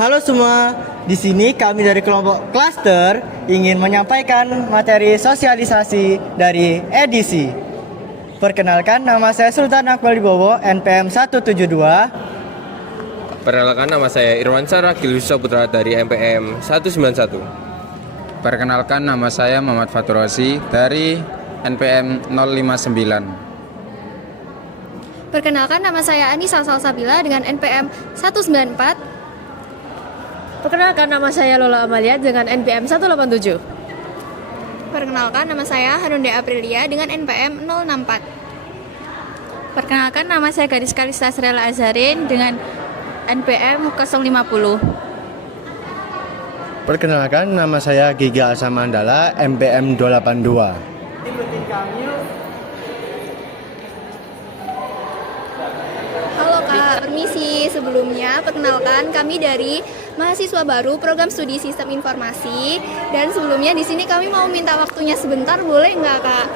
Halo semua, di sini kami dari kelompok klaster ingin menyampaikan materi sosialisasi dari edisi. Perkenalkan, nama saya Sultan Akmal Wibowo, NPM 172. Perkenalkan, nama saya Irwansyah Ragil Putra dari NPM 191. Perkenalkan, nama saya Muhammad Fatur Rosi dari NPM 059. Perkenalkan, nama saya Anissa Salsabila dengan NPM 194. Perkenalkan, nama saya Lola Amalia dengan NPM 187. Perkenalkan, nama saya Hanunda Aprilia dengan NPM 064. Perkenalkan, nama saya Gadis Kalista Srela Azarin dengan NPM 050. Perkenalkan, nama saya Giga Asamandala, NPM 282. Ikutin kami yuk. Halo Kak, permisi. Sebelumnya, perkenalkan kami dari mahasiswa baru program studi Sistem Informasi. Dan sebelumnya di sini kami mau minta waktunya sebentar, boleh nggak Kak?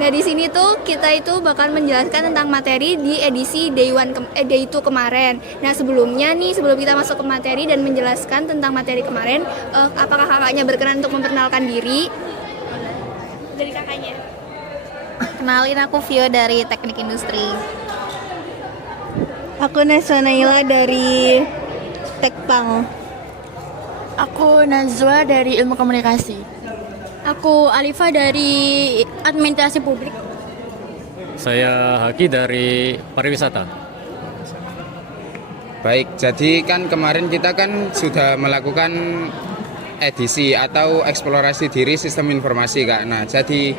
Nah, di sini tuh kita itu bakal menjelaskan tentang materi di edisi Day 2 kemarin. Nah, sebelumnya nih, sebelum kita masuk ke materi dan menjelaskan tentang materi kemarin, apakah kakaknya berkenan untuk memperkenalkan diri? Dari kakaknya. Kenalin, aku Vio dari Teknik Industri. Aku Naila dari Tekpang. Aku Nazwa dari Ilmu Komunikasi. Aku Alifa dari Administrasi Publik. Saya Haki dari Pariwisata. Baik, jadi kan kemarin kita kan sudah melakukan edisi atau eksplorasi diri sistem informasi, Kak. Nah, jadi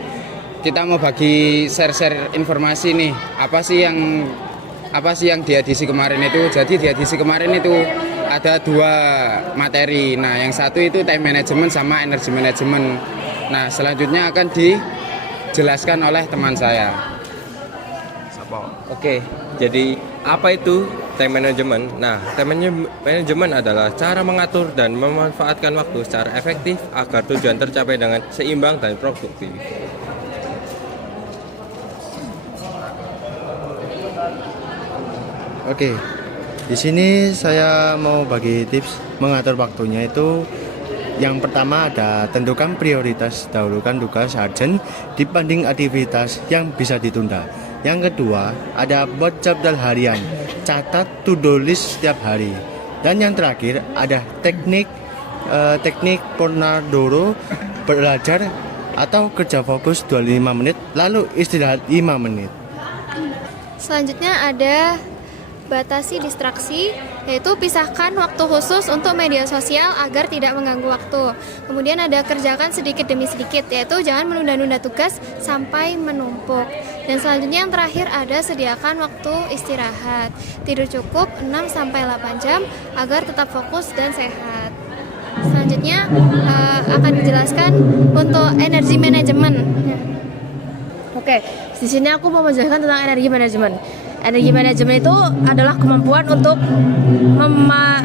kita mau bagi share-share informasi nih. Apa sih yang di edisi kemarin itu? Jadi di edisi kemarin itu ada 2 materi. Nah, yang satu itu time management sama energy management. Nah, selanjutnya akan dijelaskan oleh teman saya. Oke, jadi apa itu time management? Nah, time management adalah cara mengatur dan memanfaatkan waktu secara efektif agar tujuan tercapai dengan seimbang dan produktif. Oke, di sini saya mau bagi tips mengatur waktunya itu. Yang pertama ada tentukan prioritas, dahulukan tugas urgent dibanding aktivitas yang bisa ditunda. Yang kedua ada buat jadwal harian, catat to-do list setiap hari. Dan yang terakhir ada teknik Pomodoro, belajar atau kerja fokus 25 menit lalu istirahat 5 menit. Selanjutnya ada batasi distraksi, yaitu pisahkan waktu khusus untuk media sosial agar tidak mengganggu waktu. Kemudian ada kerjakan sedikit demi sedikit, yaitu jangan menunda-nunda tugas sampai menumpuk. Dan selanjutnya yang terakhir ada sediakan waktu istirahat. Tidur cukup 6-8 jam agar tetap fokus dan sehat. Selanjutnya akan dijelaskan untuk energi manajemen. Oke, di sini aku mau menjelaskan tentang energi manajemen. Energi manajemen itu adalah kemampuan untuk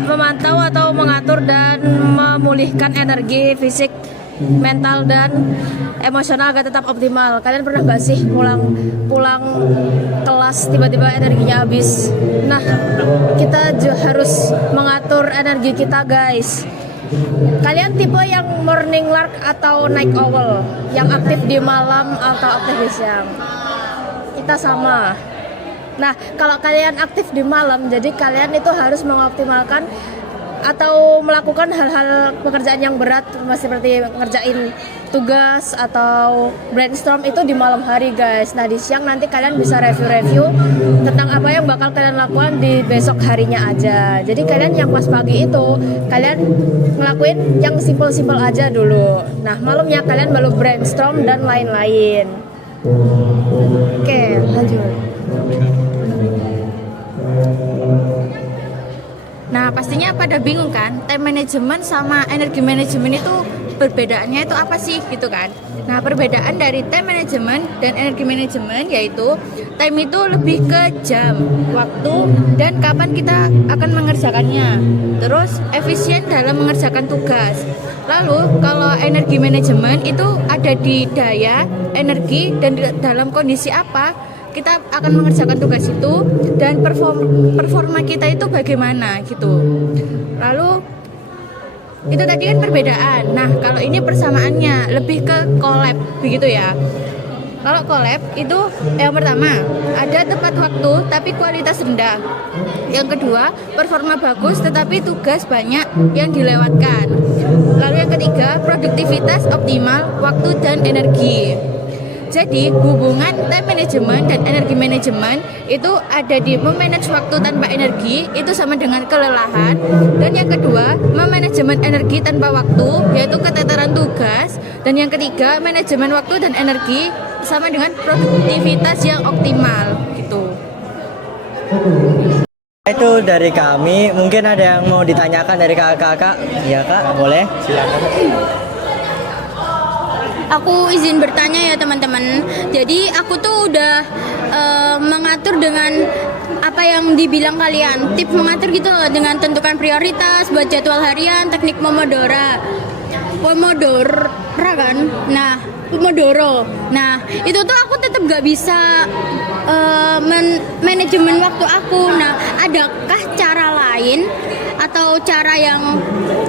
memantau atau mengatur dan memulihkan energi fisik, mental dan emosional agar tetap optimal. Kalian pernah gak sih pulang kelas tiba-tiba energinya habis? Nah, kita harus mengatur energi kita, guys. Kalian tipe yang morning lark atau night owl, yang aktif di malam atau aktif di siang? Kita sama. Nah, kalau kalian aktif di malam, jadi kalian itu harus mengoptimalkan atau melakukan hal-hal pekerjaan yang berat, seperti ngerjain tugas atau brainstorm itu di malam hari, guys. Nah, di siang nanti kalian bisa review-review tentang apa yang bakal kalian lakukan di besok harinya aja. Jadi kalian yang pas pagi itu, kalian ngelakuin yang simpel-simpel aja dulu. Nah, malamnya kalian baru brainstorm dan lain-lain. Oke, lanjut. Nah, pastinya pada bingung kan, time management sama energi manajemen itu perbedaannya itu apa sih gitu kan. Nah, perbedaan dari time management dan energi manajemen yaitu time itu lebih ke jam, waktu, dan kapan kita akan mengerjakannya. Terus efisien dalam mengerjakan tugas. Lalu kalau energi manajemen itu ada di daya, energi, dan dalam kondisi apa kita akan mengerjakan tugas itu dan performa kita itu bagaimana gitu. Lalu itu tadi kan perbedaan. Nah, kalau ini persamaannya lebih ke collab begitu ya. Kalau collab itu yang pertama ada tepat waktu tapi kualitas rendah. Yang kedua performa bagus tetapi tugas banyak yang dilewatkan. Lalu yang ketiga produktivitas optimal, waktu dan energi. Jadi hubungan time management dan energi manajemen itu ada di memanage waktu tanpa energi itu sama dengan kelelahan, dan yang kedua memanajemen energi tanpa waktu yaitu keteteran tugas, dan yang ketiga manajemen waktu dan energi sama dengan produktivitas yang optimal gitu. Itu dari kami. Mungkin ada yang mau ditanyakan dari kakak-kakak? Iya kak, boleh. Silakan. Aku izin bertanya ya teman-teman. Jadi aku tuh udah mengatur dengan apa yang dibilang kalian. Tip mengatur gitu loh, dengan tentukan prioritas buat jadwal harian, teknik Pomodoro kan. Nah, Pomodoro. Nah, itu tuh aku tetap gak bisa manajemen waktu aku. Nah, adakah cara lain atau cara yang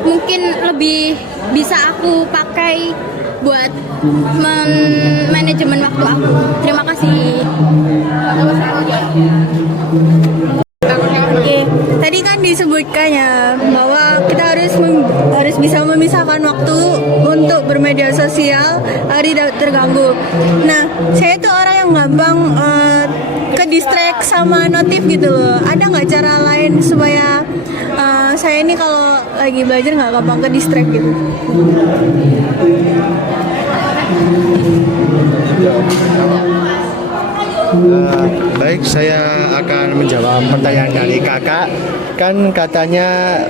mungkin lebih bisa aku pakai buat manajemen waktu aku? Terima kasih. Oke, tadi kan disebutkan ya bahwa kita harus bisa memisahkan waktu untuk bermedia sosial hari terganggu. Nah, saya tuh orang yang gampang ke distract sama notif gitu loh. Ada nggak cara lain supaya saya ini kalau lagi belajar nggak gampang ke distract gitu? Baik, saya akan menjawab pertanyaan dari kakak. Kan katanya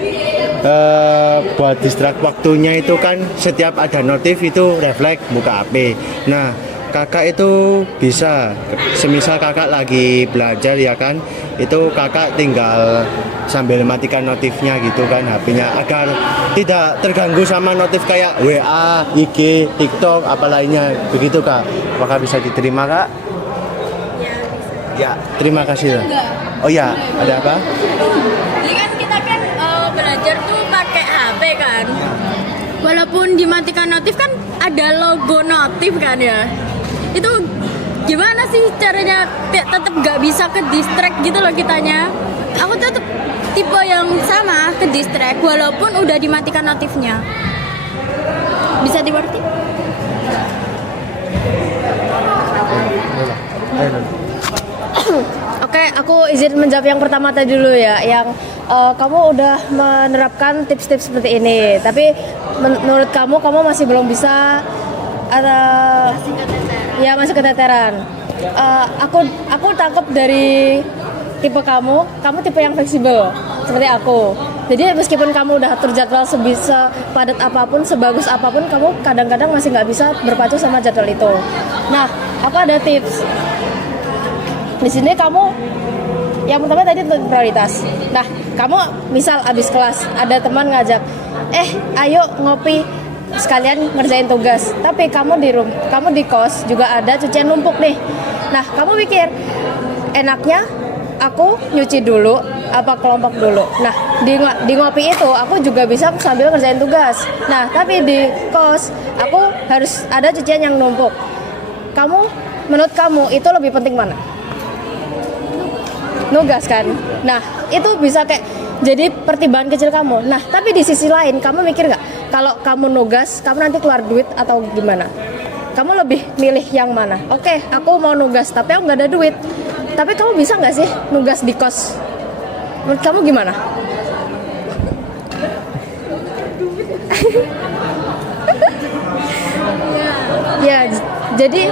buat distract waktunya itu kan setiap ada notif itu refleks buka HP. Nah, kakak itu bisa, semisal kakak lagi belajar ya kan, itu kakak tinggal sambil matikan notifnya gitu kan HP-nya, agar tidak terganggu sama notif kayak WA, IG, TikTok, apa lainnya begitu kak. Apakah bisa diterima kak? Ya, terima kasih. Oh ya, ada apa? Jadi kan kita kan belajar tuh pakai HP kan. Walaupun dimatikan notif kan ada logo notif kan ya. Itu gimana sih caranya tetap gak bisa ke distract gitu loh kitanya. Aku tetap tipe yang sama, ke distract walaupun udah dimatikan notifnya. Bisa dimengerti? Oke, aku izin menjawab yang pertama tadi dulu ya, yang kamu udah menerapkan tips-tips seperti ini, tapi menurut kamu masih belum bisa, ya masih keteteran. Aku tangkap dari tipe kamu tipe yang fleksibel seperti aku. Jadi meskipun kamu udah atur jadwal sebisa padat apapun, sebagus apapun, kamu kadang-kadang masih nggak bisa berpacu sama jadwal itu. Nah, aku ada tips. Di sini kamu yang pertama tadi tentang prioritas. Nah, kamu misal abis kelas ada teman ngajak, ayo ngopi sekalian ngerjain tugas. Tapi kamu di kos juga ada cucian numpuk nih. Nah, kamu pikir enaknya aku nyuci dulu apa kelompok dulu. Nah, di ngopi itu aku juga bisa sambil ngerjain tugas. Nah, tapi di kos aku harus ada cucian yang numpuk. Menurut kamu itu lebih penting mana? Nugas kan. Nah, itu bisa kayak jadi pertimbangan kecil kamu. Nah, tapi di sisi lain kamu mikir nggak kalau kamu nugas, kamu nanti keluar duit atau gimana? Kamu lebih milih yang mana? Oke, aku mau nugas tapi aku nggak ada duit. Tapi kamu bisa nggak sih nugas di kos? Menurut kamu gimana? Ya, jadi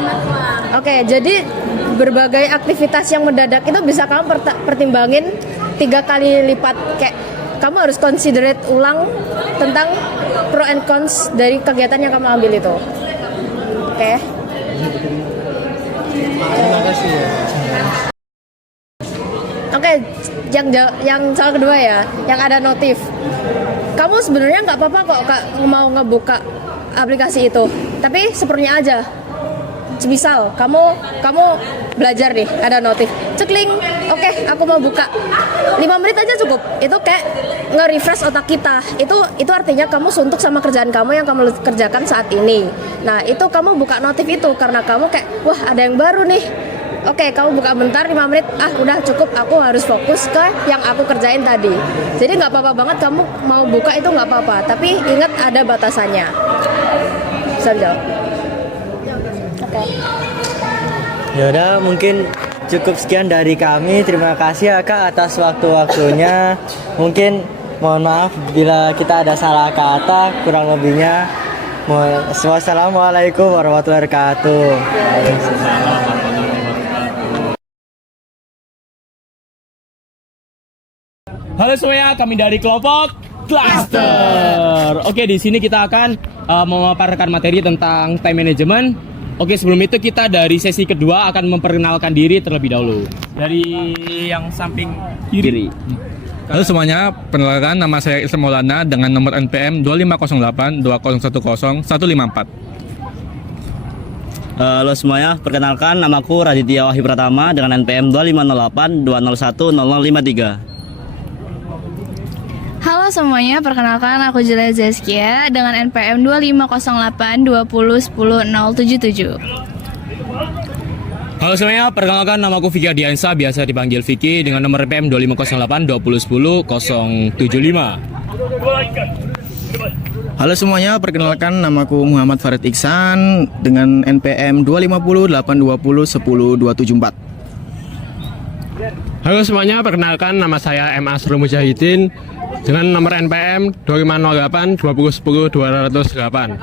berbagai aktivitas yang mendadak itu bisa kamu pertimbangin 3 kali lipat. Kayak kamu harus considerate ulang tentang pro and cons dari kegiatan yang kamu ambil itu. Oke. Terima kasih ya. Oke, yang soal kedua ya, yang ada notif. Kamu sebenarnya nggak apa-apa kok Kak, mau ngebuka aplikasi itu, tapi seperlunya aja. semisal kamu belajar nih, ada notif, cekling, oke, aku mau buka 5 menit aja cukup. Itu kayak nge-refresh otak kita. Itu artinya kamu suntuk sama kerjaan kamu yang kamu kerjakan saat ini. Nah, itu kamu buka notif itu karena kamu kayak, wah ada yang baru nih. Oke, kamu buka bentar 5 menit, udah cukup, aku harus fokus ke yang aku kerjain tadi. Jadi nggak apa-apa banget kamu mau buka itu nggak apa-apa, tapi ingat ada batasannya. Bisa jawab? Oke. Yaudah, mungkin cukup sekian dari kami. Terima kasih ya Kak atas waktu-waktunya. Mungkin mohon maaf bila kita ada salah kata, kurang lebihnya. Wassalamualaikum warahmatullahi wabarakatuh. Halo semuanya, kami dari kelompok Cluster. Oke, di sini kita akan memaparkan materi tentang time management. Oke, sebelum itu kita dari sesi kedua akan memperkenalkan diri terlebih dahulu. Dari yang samping kiri. Halo semuanya, perkenalkan nama saya Islam Maulana dengan nomor NPM 2508 2010 154. Halo semuanya, perkenalkan namaku Raditya Wahyu Pratama dengan NPM 2508 201 0053. Halo semuanya, perkenalkan aku Julia Zaskia dengan NPM 2508 2010 077. Halo semuanya, perkenalkan namaku Vicky Ardiansa, biasa dipanggil Vicky dengan nomor NPM 2508 2010 075. Halo semuanya, perkenalkan namaku Muhammad Farid Iksan dengan NPM 250 820 10 274. Halo semuanya, perkenalkan nama saya M. Asrul Mujahidin dengan nomor NPM 2508 2010 208.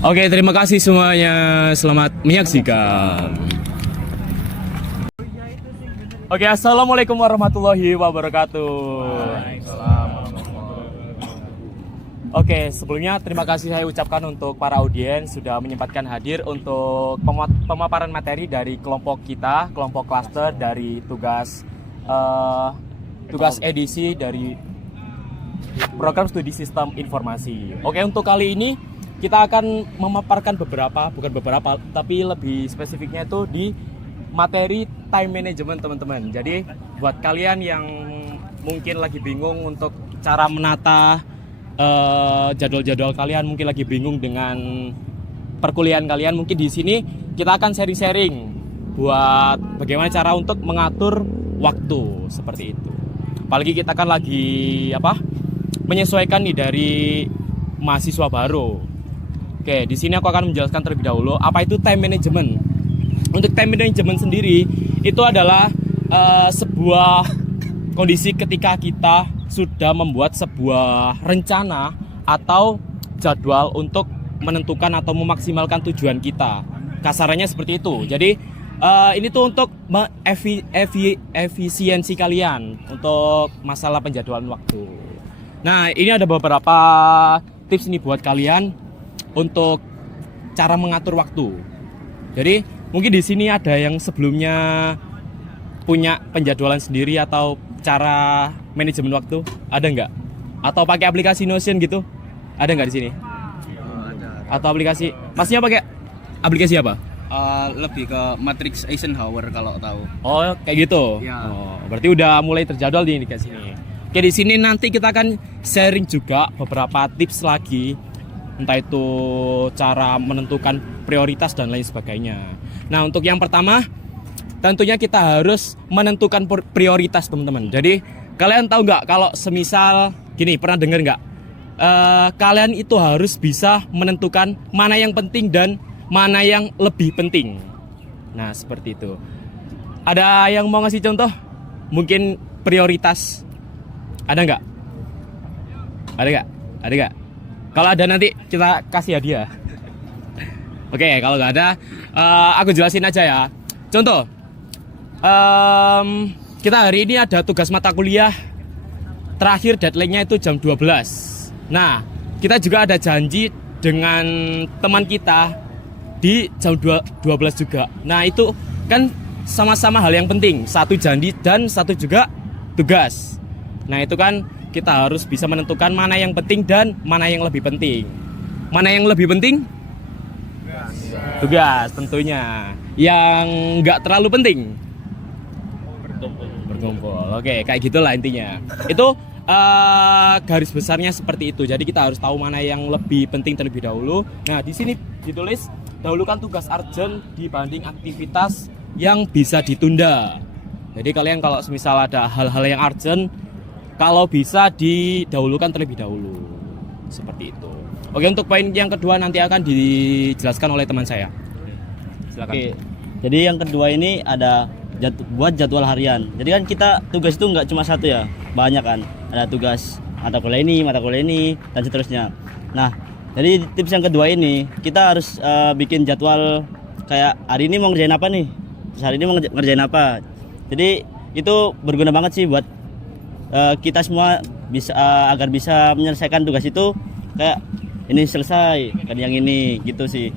Oke, terima kasih semuanya. Selamat menyaksikan. Oke, assalamualaikum warahmatullahi wabarakatuh. Oke, sebelumnya terima kasih saya ucapkan untuk para audiens sudah menyempatkan hadir untuk pemaparan materi dari kelompok kita, kelompok cluster dari tugas edisi dari program studi sistem informasi. Oke, untuk kali ini kita akan memaparkan tapi lebih spesifiknya itu di materi time management teman-teman. Jadi buat kalian yang mungkin lagi bingung untuk cara menata jadwal-jadwal kalian, mungkin lagi bingung dengan perkuliahan kalian, mungkin di sini kita akan sharing-sharing buat bagaimana cara untuk mengatur waktu seperti itu. Apalagi kita kan lagi menyesuaikan nih dari mahasiswa baru. Oke, di sini aku akan menjelaskan terlebih dahulu apa itu time management. Untuk time management sendiri itu adalah sebuah kondisi ketika kita sudah membuat sebuah rencana atau jadwal untuk menentukan atau memaksimalkan tujuan kita. Kasarannya seperti itu. Jadi ini tuh untuk efisiensi kalian untuk masalah penjadwalan waktu. Nah, ini ada beberapa tips nih buat kalian untuk cara mengatur waktu. Jadi mungkin di sini ada yang sebelumnya punya penjadwalan sendiri atau cara manajemen waktu, ada nggak? Atau pakai aplikasi Notion gitu? Ada nggak di sini? Atau aplikasi? Masnya pakai aplikasi apa? Lebih ke Matrix Eisenhower kalau tahu. Oh, kayak gitu. Ya. Oh, berarti udah mulai terjadwal di sini. Oke, di sini nanti kita akan sharing juga beberapa tips lagi, entah itu cara menentukan prioritas dan lain sebagainya. Nah, untuk yang pertama tentunya kita harus menentukan prioritas teman-teman. Jadi kalian tahu nggak kalau semisal gini, pernah dengar nggak? Kalian itu harus bisa menentukan mana yang penting dan mana yang lebih penting. Nah, seperti itu. Ada yang mau ngasih contoh? Mungkin prioritas. Ada nggak? Ada nggak? Ada nggak? Kalau ada nanti kita kasih hadiah. Oke, kalau nggak ada, aku jelasin aja ya. Contoh. Kita hari ini ada tugas mata kuliah, terakhir deadline-nya itu jam 12. Nah, kita juga ada janji dengan teman kita di jam 12 juga. Nah, itu kan sama-sama hal yang penting. Satu janji dan satu juga tugas. Nah, itu kan kita harus bisa menentukan mana yang penting dan mana yang lebih penting. Mana yang lebih penting? tugas tentunya yang nggak terlalu penting. Berkumpul. Oke, kayak gitulah intinya. Itu garis besarnya seperti itu. Jadi kita harus tahu mana yang lebih penting terlebih dahulu. Nah, di sini ditulis dahulukan tugas urgent dibanding aktivitas yang bisa ditunda. Jadi kalian kalau misal ada hal-hal yang urgent, kalau bisa didahulukan terlebih dahulu. Seperti itu. Oke, untuk poin yang kedua nanti akan dijelaskan oleh teman saya. Silakan. Oke. Jadi yang kedua ini ada buat jadwal harian. Jadi kan kita tugas itu nggak cuma satu ya, banyak kan. Ada tugas mata kuliah ini, dan seterusnya. Nah, jadi tips yang kedua ini kita harus bikin jadwal kayak hari ini mau ngerjain apa nih, terus hari ini mau ngerjain apa. Jadi itu berguna banget sih buat kita semua bisa agar bisa menyelesaikan tugas itu kayak ini selesai kan yang ini gitu sih.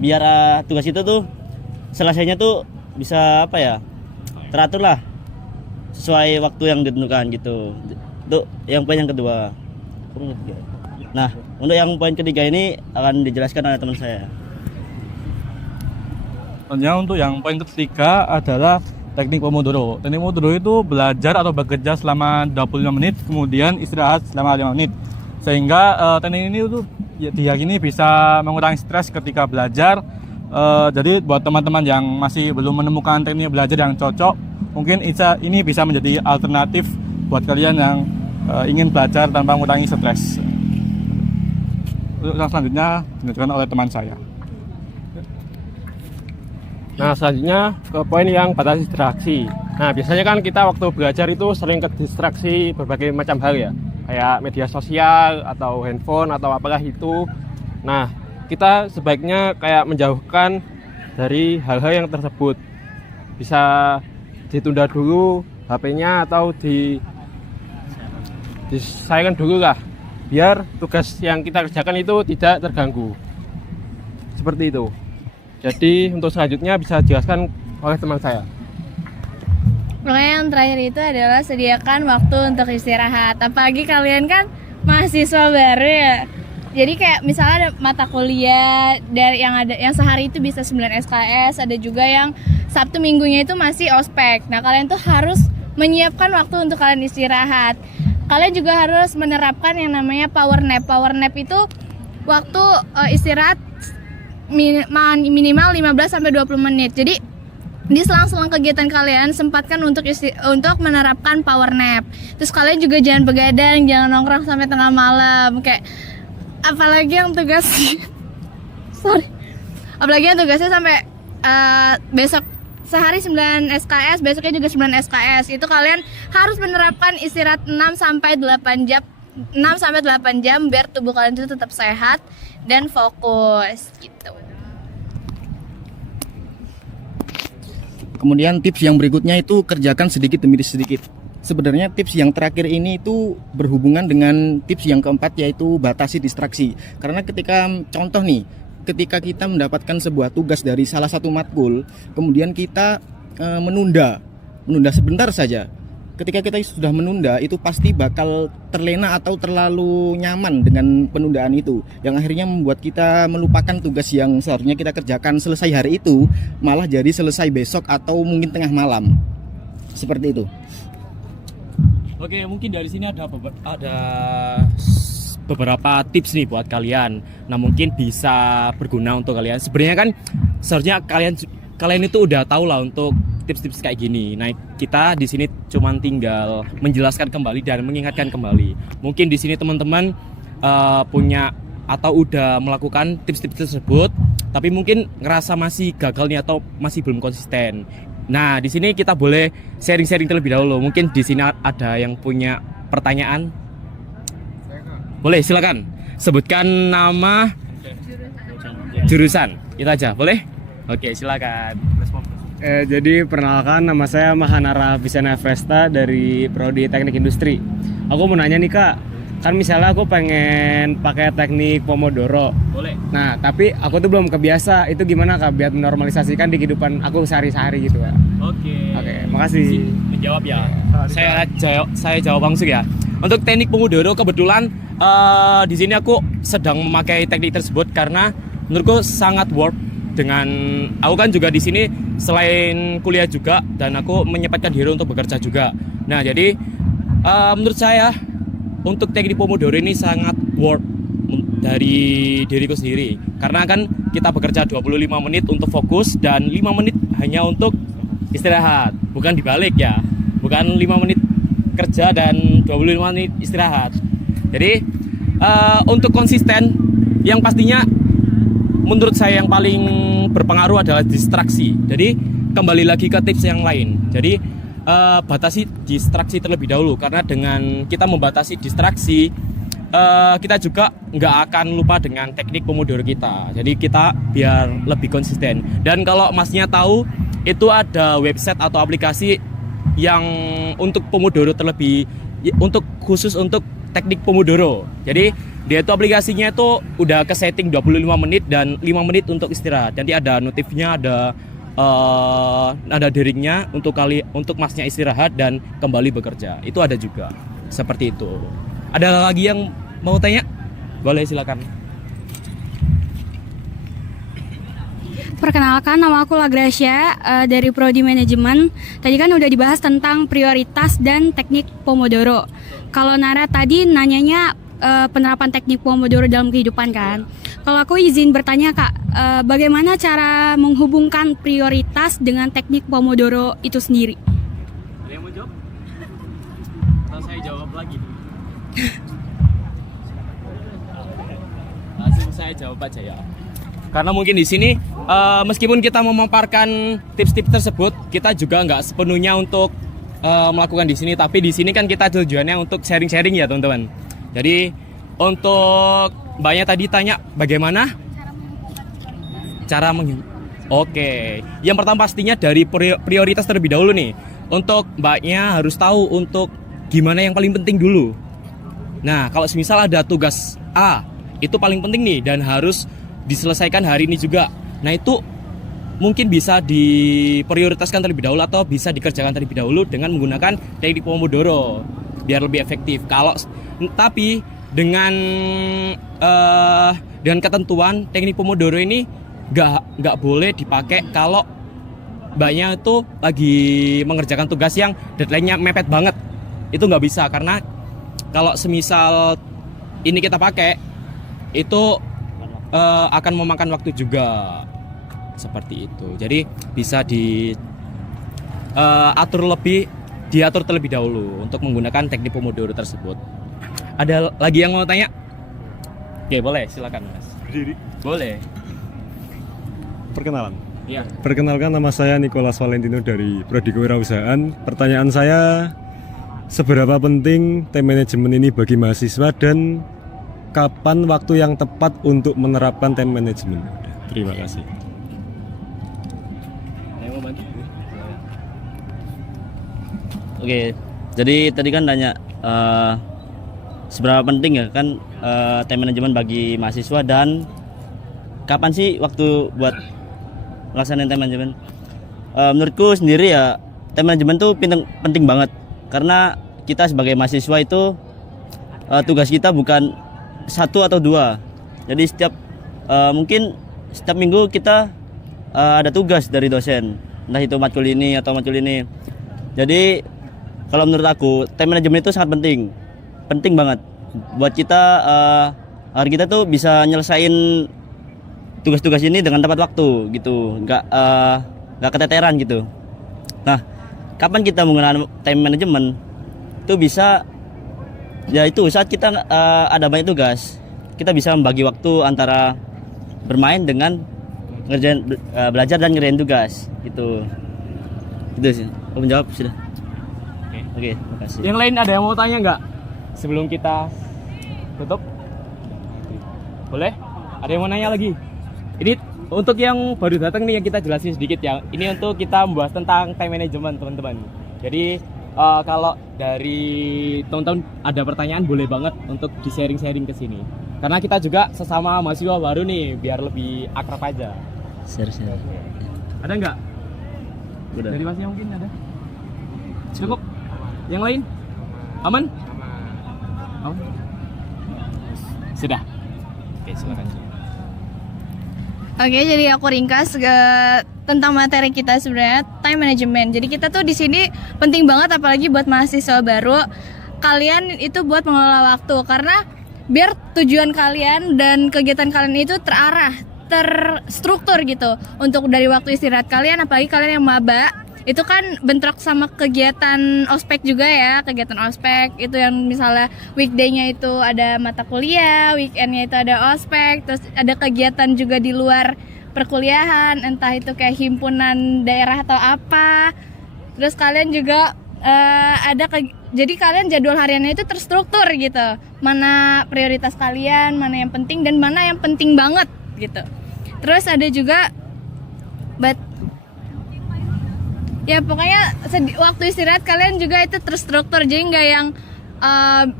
Biar tugas itu tuh selesainya tuh bisa apa ya, teratur lah sesuai waktu yang ditentukan gitu. Itu yang poin yang kedua. Nah, untuk yang poin ketiga ini akan dijelaskan oleh teman saya. Untuk yang poin ketiga adalah teknik Pomodoro. Teknik Pomodoro itu belajar atau bekerja selama 25 menit kemudian istirahat selama 5 menit. Sehingga teknik ini tuh diyakini bisa mengurangi stres ketika belajar. Jadi buat teman-teman yang masih belum menemukan teknik belajar yang cocok, mungkin ini bisa menjadi alternatif buat kalian yang ingin belajar tanpa mengurangi stres. Yang selanjutnya dilanjutkan oleh teman saya. Nah, selanjutnya ke poin yang batasi distraksi. Nah, biasanya kan kita waktu belajar itu sering ke distraksi berbagai macam hal ya, kayak media sosial atau handphone atau apalah itu. Nah, kita sebaiknya kayak menjauhkan dari hal-hal yang tersebut. Bisa ditunda dulu HP-nya atau disayangkan dulu lah, biar tugas yang kita kerjakan itu tidak terganggu. Seperti itu. Jadi untuk selanjutnya bisa dijelaskan oleh teman saya. Pokoknya yang terakhir itu adalah sediakan waktu untuk istirahat. Apalagi kalian kan mahasiswa baru ya. Jadi kayak misalnya ada mata kuliah dari yang sehari itu bisa 9 SKS, ada juga yang Sabtu Minggunya itu masih ospek. Nah, kalian tuh harus menyiapkan waktu untuk kalian istirahat. Kalian juga harus menerapkan yang namanya power nap. Power nap itu waktu istirahat minimal 15 sampai 20 menit. Jadi di selang-selang kegiatan kalian sempatkan untuk menerapkan power nap. Terus kalian juga jangan begadang, jangan nongkrong sampai tengah malam kayak apalagi yang apalagi yang tugasnya sampai besok sehari 9 SKS, besoknya juga 9 SKS. Itu kalian harus menerapkan istirahat 6 sampai 8 jam biar tubuh kalian itu tetap sehat dan fokus gitu. Kemudian tips yang berikutnya itu kerjakan sedikit demi sedikit. Sebenarnya tips yang terakhir ini itu berhubungan dengan tips yang keempat, yaitu batasi distraksi. Karena ketika kita mendapatkan sebuah tugas dari salah satu matkul, kemudian kita menunda sebentar saja. Ketika kita sudah menunda, itu pasti bakal terlena atau terlalu nyaman dengan penundaan itu, yang akhirnya membuat kita melupakan tugas yang seharusnya kita kerjakan selesai hari itu, malah jadi selesai besok atau mungkin tengah malam. Seperti itu. Oke, mungkin dari sini ada beberapa tips nih buat kalian. Nah, mungkin bisa berguna untuk kalian. Sebenarnya kan seharusnya kalian itu udah tahu lah untuk tips-tips kayak gini. Nah, kita di sini cuma tinggal menjelaskan kembali dan mengingatkan kembali. Mungkin di sini teman-teman punya atau udah melakukan tips-tips tersebut, tapi mungkin ngerasa masih gagal nih atau masih belum konsisten. Nah, di sini kita boleh sharing-sharing terlebih dahulu. Mungkin di sini ada yang punya pertanyaan. Boleh, silakan. Sebutkan nama, jurusan. Itu aja, boleh? Oke, silakan. Jadi perkenalkan, nama saya Mahanara Visana Vesta dari Prodi Teknik Industri. Aku mau nanya nih Kak, kan misalnya aku pengen pakai teknik Pomodoro. Boleh. Nah, tapi aku tuh belum kebiasa. Itu gimana Kak biar menormalisasikan di kehidupan aku sehari-hari gitu Kak? Oke, makasih. Menjawab ya. Saya jawab langsung ya. Untuk teknik Pomodoro kebetulan di sini aku sedang memakai teknik tersebut karena menurutku sangat worth dengan aku kan juga di sini selain kuliah juga dan aku menyempatkan diri untuk bekerja juga. Nah, jadi menurut saya untuk teknik Pomodoro ini sangat worth dari diriku sendiri. Karena kan kita bekerja 25 menit untuk fokus dan 5 menit hanya untuk istirahat. Bukan dibalik ya. Bukan 5 menit kerja dan 25 menit istirahat. Jadi untuk konsisten yang pastinya menurut saya yang paling berpengaruh adalah distraksi. Jadi kembali lagi ke tips yang lain. Jadi batasi distraksi terlebih dahulu karena dengan kita membatasi distraksi kita juga nggak akan lupa dengan teknik Pomodoro kita. Jadi kita biar lebih konsisten. Dan kalau masnya tahu itu ada website atau aplikasi yang untuk Pomodoro khusus untuk teknik Pomodoro. Jadi dia itu aplikasinya itu udah ke setting 25 menit dan 5 menit untuk istirahat. Nanti ada notifnya, ada deringnya untuk masnya istirahat dan kembali bekerja. Itu ada juga. Seperti itu. Ada lagi yang mau tanya? Boleh silakan. Perkenalkan, nama aku Lagracia dari Prodi Manajemen. Tadi kan udah dibahas tentang prioritas dan teknik Pomodoro. Kalau Nara tadi nanyanya penerapan teknik Pomodoro dalam kehidupan kan. Kalau aku izin bertanya Kak, bagaimana cara menghubungkan prioritas dengan teknik Pomodoro itu sendiri? Ada yang mau jawab? Atau saya jawab lagi? Langsung saya jawab aja ya. Karena mungkin di sini meskipun kita memaparkan tips-tips tersebut, kita juga nggak sepenuhnya untuk melakukan di sini. Tapi di sini kan kita tujuannya untuk sharing-sharing ya teman-teman. Jadi untuk Mbaknya tadi tanya bagaimana cara Oke, yang pertama pastinya dari prioritas terlebih dahulu nih. Untuk Mbaknya harus tahu untuk gimana yang paling penting dulu. Nah, kalau semisal ada tugas A, itu paling penting nih dan harus diselesaikan hari ini juga. Nah, itu mungkin bisa diprioritaskan terlebih dahulu atau bisa dikerjakan terlebih dahulu dengan menggunakan teknik Pomodoro biar lebih efektif. Tapi dengan ketentuan teknik Pomodoro ini nggak boleh dipakai kalau Mbaknya itu lagi mengerjakan tugas yang deadline-nya mepet banget. Itu nggak bisa karena kalau semisal ini kita pakai itu akan memakan waktu juga seperti itu. Jadi bisa diatur terlebih dahulu untuk menggunakan teknik Pomodoro tersebut. Ada lagi yang mau tanya? Oke, boleh, silakan Mas. Berdiri. Boleh. Perkenalan. Iya. Perkenalkan, nama saya Nicholas Valentino dari Prodi Kewirausahaan. Pertanyaan saya, seberapa penting time management ini bagi mahasiswa dan kapan waktu yang tepat untuk menerapkan time management? Terima kasih. Oke, jadi tadi kan tanya seberapa penting ya kan time management bagi mahasiswa dan kapan sih waktu buat melaksanakan time management? Menurutku sendiri ya time management tuh penting banget karena kita sebagai mahasiswa itu tugas kita bukan 1 atau 2. Jadi mungkin setiap minggu kita ada tugas dari dosen, entah itu matkul ini atau matkul ini. Jadi kalau menurut aku time management itu sangat penting banget buat kita agar kita tuh bisa nyelesain tugas-tugas ini dengan tepat waktu gitu, nggak keteteran gitu. Nah, kapan kita menggunakan time management itu bisa ya itu saat kita ada banyak tugas, kita bisa membagi waktu antara bermain dengan belajar dan ngerjain tugas gitu. Itu sih. Aku menjawab sudah. Oke, makasih. Yang lain ada yang mau tanya nggak sebelum kita tutup? Boleh? Ada yang mau nanya lagi? Ini untuk yang baru datang nih yang kita jelasin sedikit ya. Ini untuk kita membahas tentang time management teman-teman. Jadi kalau dari teman-teman ada pertanyaan boleh banget untuk di sharing-sharing ke sini. Karena kita juga sesama mahasiswa baru nih biar lebih akrab aja. Share. Ada nggak? Udah. Dari Masnya mungkin ada? Cukup? Yang lain? Aman? Aman? Sudah? Oke, silakan. Oke, jadi aku ringkas tentang materi kita sebenarnya time management. Jadi kita tuh di sini penting banget apalagi buat mahasiswa baru. Kalian itu buat mengelola waktu karena biar tujuan kalian dan kegiatan kalian itu terarah, terstruktur gitu. Untuk dari waktu istirahat kalian apalagi kalian yang maba itu kan bentrok sama kegiatan ospek juga ya. Kegiatan ospek itu yang misalnya weekday-nya itu ada mata kuliah, weekend-nya itu ada ospek, terus ada kegiatan juga di luar perkuliahan, entah itu kayak himpunan daerah atau apa. Terus kalian juga jadi kalian jadwal hariannya itu terstruktur gitu. Mana prioritas kalian, mana yang penting dan mana yang penting banget gitu. Terus ada juga ya pokoknya waktu istirahat kalian juga itu terstruktur, jadi nggak yang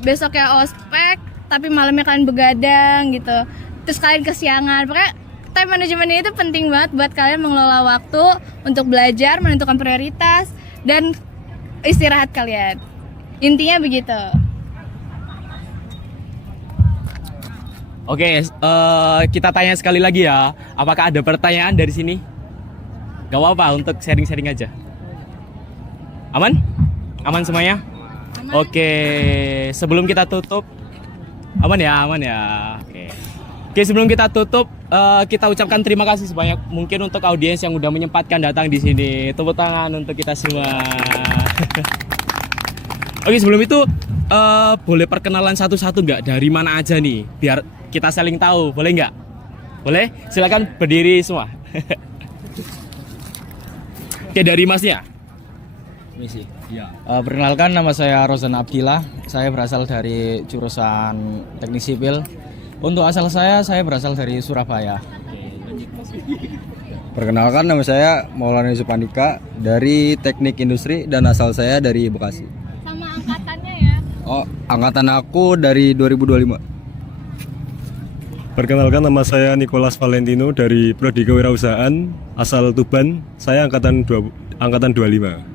besok ya ospek tapi malamnya kalian begadang gitu, terus kalian kesiangan. Pokoknya time management ini itu penting banget buat kalian mengelola waktu untuk belajar, menentukan prioritas dan istirahat kalian. Intinya begitu. Oke, kita tanya sekali lagi ya. Apakah ada pertanyaan dari sini? Gak apa-apa, untuk sharing-sharing aja. Aman? Aman semuanya? Aman. Oke, sebelum kita tutup, aman ya. Oke, sebelum kita tutup, kita ucapkan terima kasih sebanyak mungkin untuk audiens yang udah menyempatkan datang di sini. Tepuk tangan untuk kita semua. Oke, sebelum itu boleh perkenalan satu-satu nggak? Dari mana aja nih? Biar kita saling tahu, boleh nggak? Boleh? Silakan berdiri semua. Oke, dari Masnya. Misi. Ya. Perkenalkan, nama saya Rozan Abdillah. Saya berasal dari jurusan Teknik Sipil. Untuk asal saya berasal dari Surabaya. Perkenalkan, nama saya Maulana Yusuf Andika dari Teknik Industri dan asal saya dari Bekasi. Sama angkatannya ya. Oh, angkatan aku dari 2025. Perkenalkan, nama saya Nicholas Valentino dari Prodi Kewirausahaan asal Tuban. Saya angkatan 25.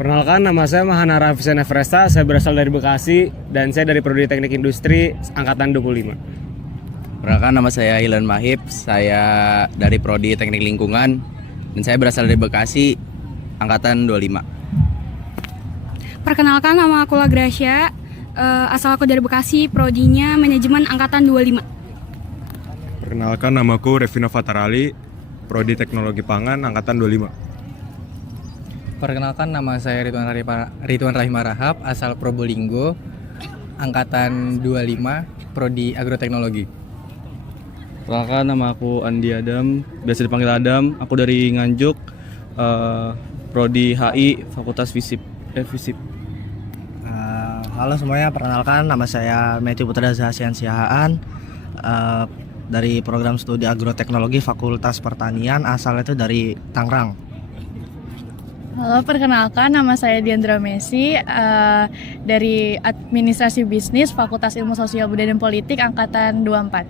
Perkenalkan, nama saya Mahana Rafisana Fresta, saya berasal dari Bekasi dan saya dari Prodi Teknik Industri angkatan 25. Perkenalkan, nama saya Hilan Mahib, saya dari Prodi Teknik Lingkungan dan saya berasal dari Bekasi angkatan 25. Perkenalkan, nama aku Gracia, asal aku dari Bekasi, prodinya manajemen angkatan 25. Perkenalkan, namaku Revina Fatarali, Prodi Teknologi Pangan angkatan 25. Perkenalkan, nama saya Ridwan Rahimah Rahab, asal Probolinggo, angkatan 25, Prodi Agroteknologi. Perkenalkan, nama aku Andi Adam, biasa dipanggil Adam. Aku dari Nganjuk, Prodi HI, Fakultas Fisip. Halo semuanya, perkenalkan nama saya Matthew Putra Zahasian Siahaan, dari program studi Agroteknologi Fakultas Pertanian, asal itu dari Tangerang. Halo, perkenalkan nama saya Diandra Messi, dari Administrasi Bisnis Fakultas Ilmu Sosial Budaya dan Politik angkatan 24.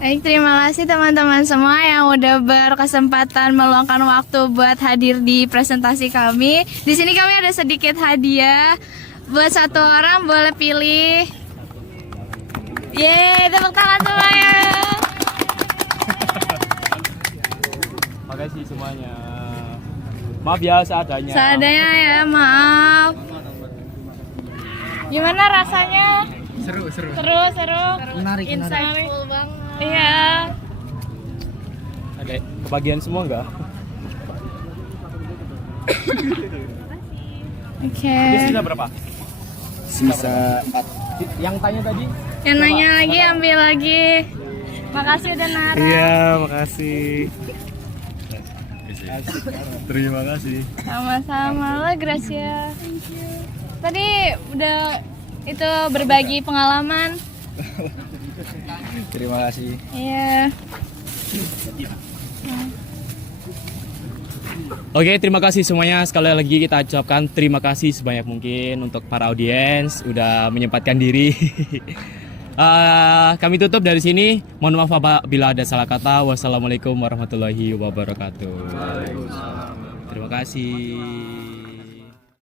Baik, terima kasih teman-teman semua yang udah berkesempatan meluangkan waktu buat hadir di presentasi kami. Di sini kami ada sedikit hadiah buat satu orang, boleh pilih. Yeay, tepuk tangan semuanya. Makasih semuanya. Maaf ya seadanya. Seadanya ya, maaf. Gimana rasanya? Seru. Menarik. Insightful banget. Iya. Ada kebagian semua nggak? Oke. Sisa berapa? Sisa 4. Yang tanya tadi? Yang nanya lagi ambil lagi. Makasih udah Nara. Iya, makasih. Terima kasih. Sama-sama lah, Gracia. Tadi udah itu berbagi pengalaman. Terima kasih. Iya. Oke, terima kasih semuanya. Sekali lagi kita ucapkan terima kasih sebanyak mungkin untuk para audiens udah menyempatkan diri. Kami tutup dari sini. Mohon maaf apabila ada salah kata. Wassalamualaikum warahmatullahi wabarakatuh. Terima kasih.